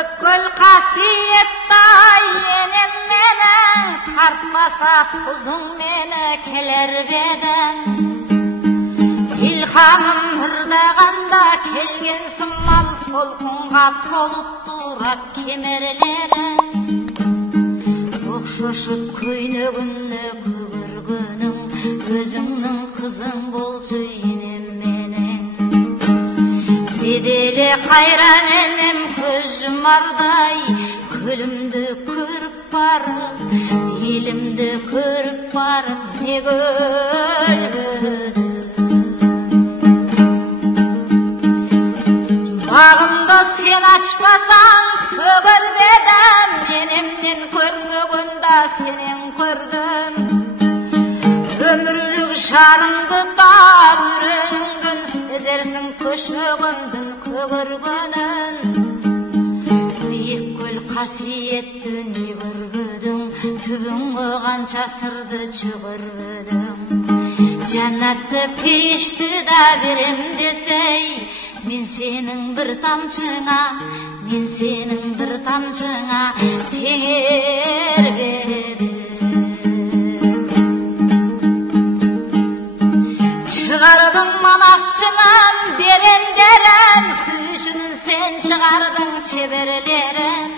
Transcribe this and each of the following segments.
Бүкіл қасиеттай енем менің, тартпаса ұзың мені келер бедің. Илхамым ырдағанда келген сымал, толқынға толып тұрат кемерлері. Оқшошып көйнегіне көгіргінің, өзіңнің қызың болшы енем менің. Беделі қайран енем көз жұмардай, күлімді көріп барып, елімді көріп барып, не көлбеді. Бағымды сен açпасаң көгермедім, енемнен көрмегенде сенен көрдім. Өмірлік жанымды да үйреніңдін, сезерсің көшмегендің көгергенін. Биік көл қасиетті не көргедің, түбіңгі қанша сырды жүгіргедің. Жәннатты пешті да берем десей, мен сенің бір тамшыңа, мен сенің бір тамшыңа теңер бердім. Шығардың манасшынан дерен-дерен, күйшін сен шығардың шеберлерін.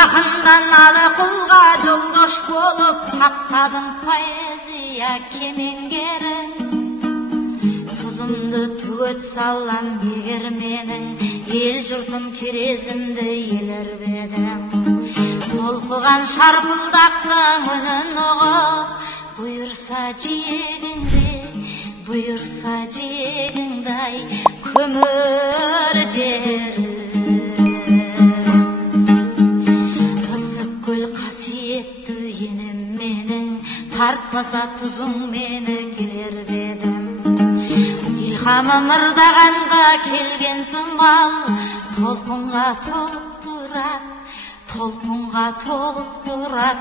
Ақындан алы құлға жолдаш болып, таптадың поэзия кемеңгерін. Түгет саллам егер менің, ел жұртым керезімді елер бедім. Толқыған шарпылдақтың үнін ұғып, бұйырса жегіңдай көмір жері. Ысып көл қасиетті енем менің, тартпаса тұзың мені келер бедім. Илхамым ырдағанға келген сымбал, толқынға толып тұрат, толқынға толып тұрат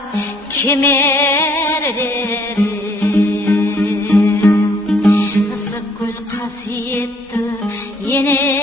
кемерлері. Ысып көл қасиетті енем